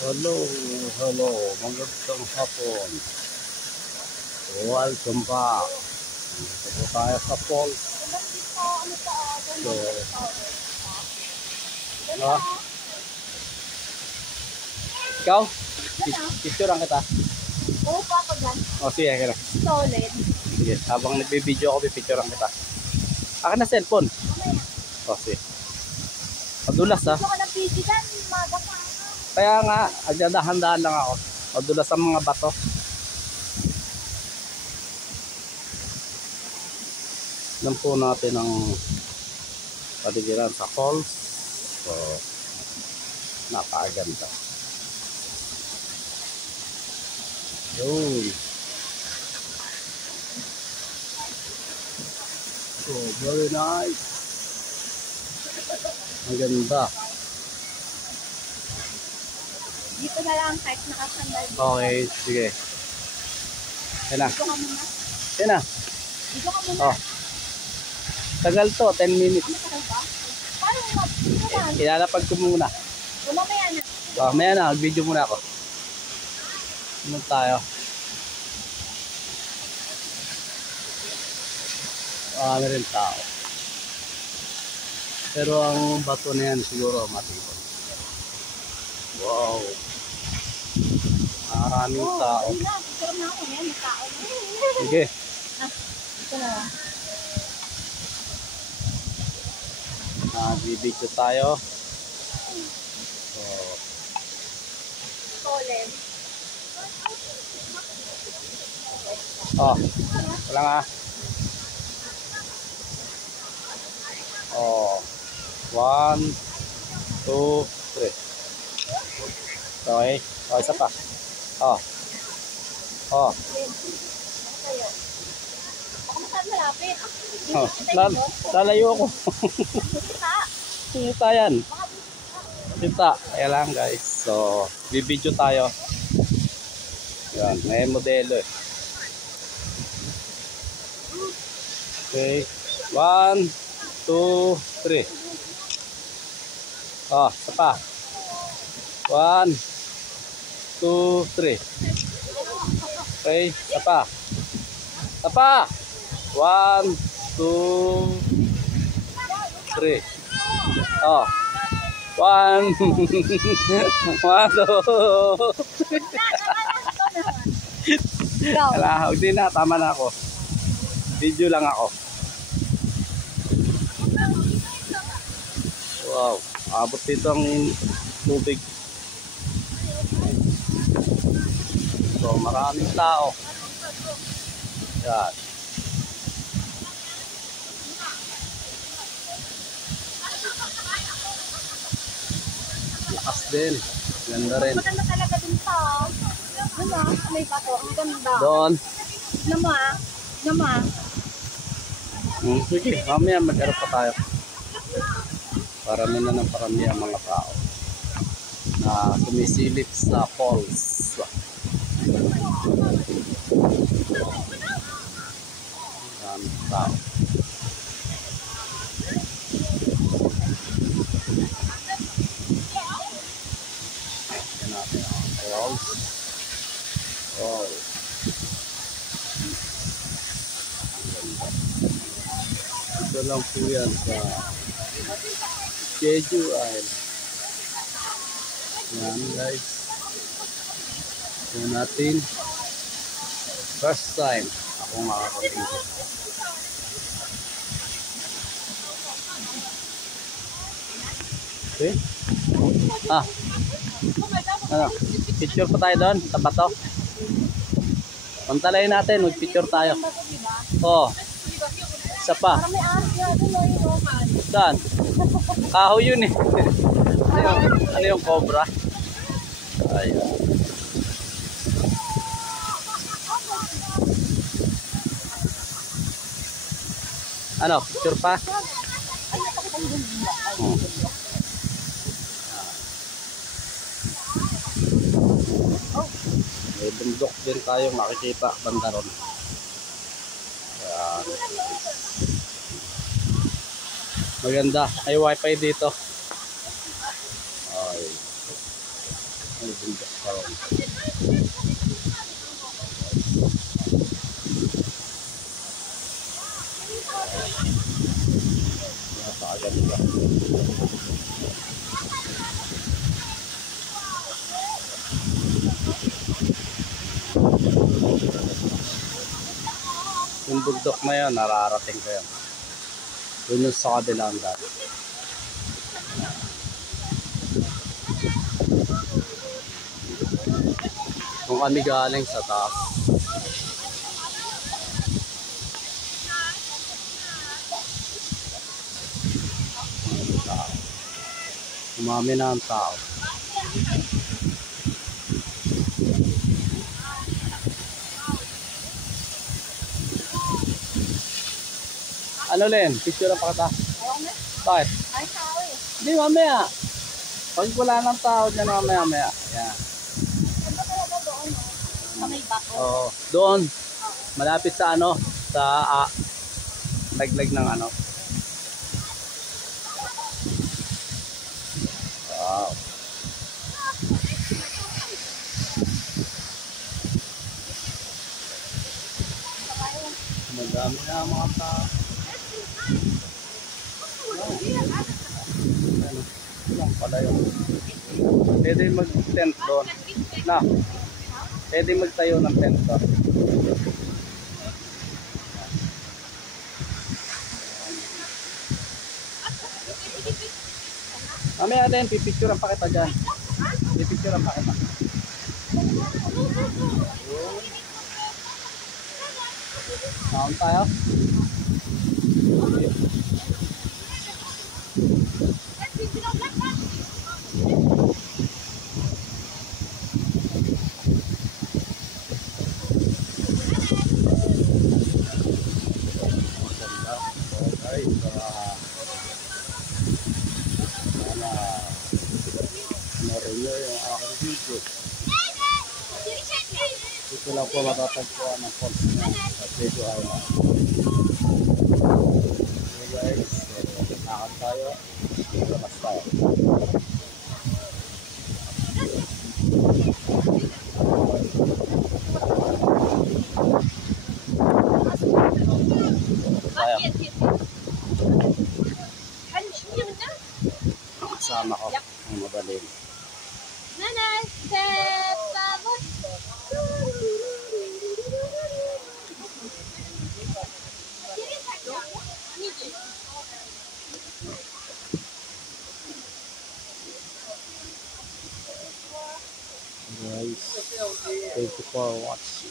Hello, hello, magandang hapon. Welcome back. Ito tayo sa falls. So, ikaw? Picturean kita. Oo pa ako dyan. O sige, kaya. Solid. Sige, habang nagbibideo ako, pipicturean kita. Akin na cellphone. O sige. Madulas ha. Gusto ko ng video dyan, maga pa. Kaya nga, agdadahan-dahan lang ako. Madulas ang mga bato. Alam po natin ang paligiran sa falls. So, napakaganda. Yun. So, very nice. Ang ganda. Dito na lang kahit nakasandal. Okay, sige. Yan na. Dito ka muna. Yan na. Dito ka muna. Oh. Tagal to, 10 minutes. Ano tagal ba? Paano mo? Ilalapag ko muna. O mamaya na. Mamaya na, mag-video muna ako. Ano tayo? Ano rin tao. Pero ang bato na yan siguro matibay. Wow. Maraming tao. Ayun na. Picture na ako. Yan, may tao na. Sige. Ito na lang. Bibidyo tayo. So, Solid. oh, wala nga. Oh, 1, 2, 3. Okay, oh, isa pa. Oh, oh, Sa'yo. Ako masarap malapit. oh. Lalayo ako. Kita. Kita yan. Kita. Kaya lang guys. So, bibidyo tayo. Yan, may modelo eh. Okay. 1, 2, 3. Oh, isa pa. 1, 2, 3. Okay, isa pa. Isa pa. 1, 2, 3. Oh. 1, 1, 2. Wala, huwag din na. Tama na ako. Video lang ako. Wow. Abot dito ang tubig. So, maraming tao. Yan. Lakas din. Ganda rin. Maganda talaga dun sa. Ano? May bato. Ang ganda. Doon. Nama. Nama. Sige, mamaya mag-arap pa tayo. Parami na ng parami ang mga tao na sumisilip sa falls. Maraming tao. Yan natin ang falls. Wow. Ito lang po yan sa Jeju Island. Yan guys. So natin first time ako makakatingin. Okay. Ano? Picture pa tayo doon sa bato. Pantalayin natin, mag-picture tayo. Oh. Isa pa. Saan? Kahoy yun eh. Ano yung cobra? Ayun. Ano? Picture pa? Oh. May bundok din tayo makikita banda ron. Ayan. Maganda. May wifi dito. Ay. May bundok pa ron. Napakaganda. Yung bundok na yan, nararating ko yan. Yun yung sa kabilang dati. Kung kami galing sa taas. Umami na ang tao. Ano Len? Picture pa kita. Ayaw na. Bakit? Ay, tao eh. Hindi mamaya. Pag wala ng tao dyan mamaya. Yan. Saan ba talaga doon? No? Sa may bato. Oo. Doon. Malapit sa ano? Sa laglag ng ano. Wow. Madami na mga tao. Ano? Lang pala yun. Pwede mag-tent doon. Na. Pwede magtayo ng tent doon. Mamaya din, pipicturean pa kita dyan. Pipicturean pa kita. Naon tayo? Okay, sana narinig yung aking video. Ito lang po matatagpuan ng falls niya sa Jeju Island. So guys, lakad tayo. Labas tayo. Tayo. Kasama ko ang mabalim. Nanay, set, tapos. Guys, thank you for watching.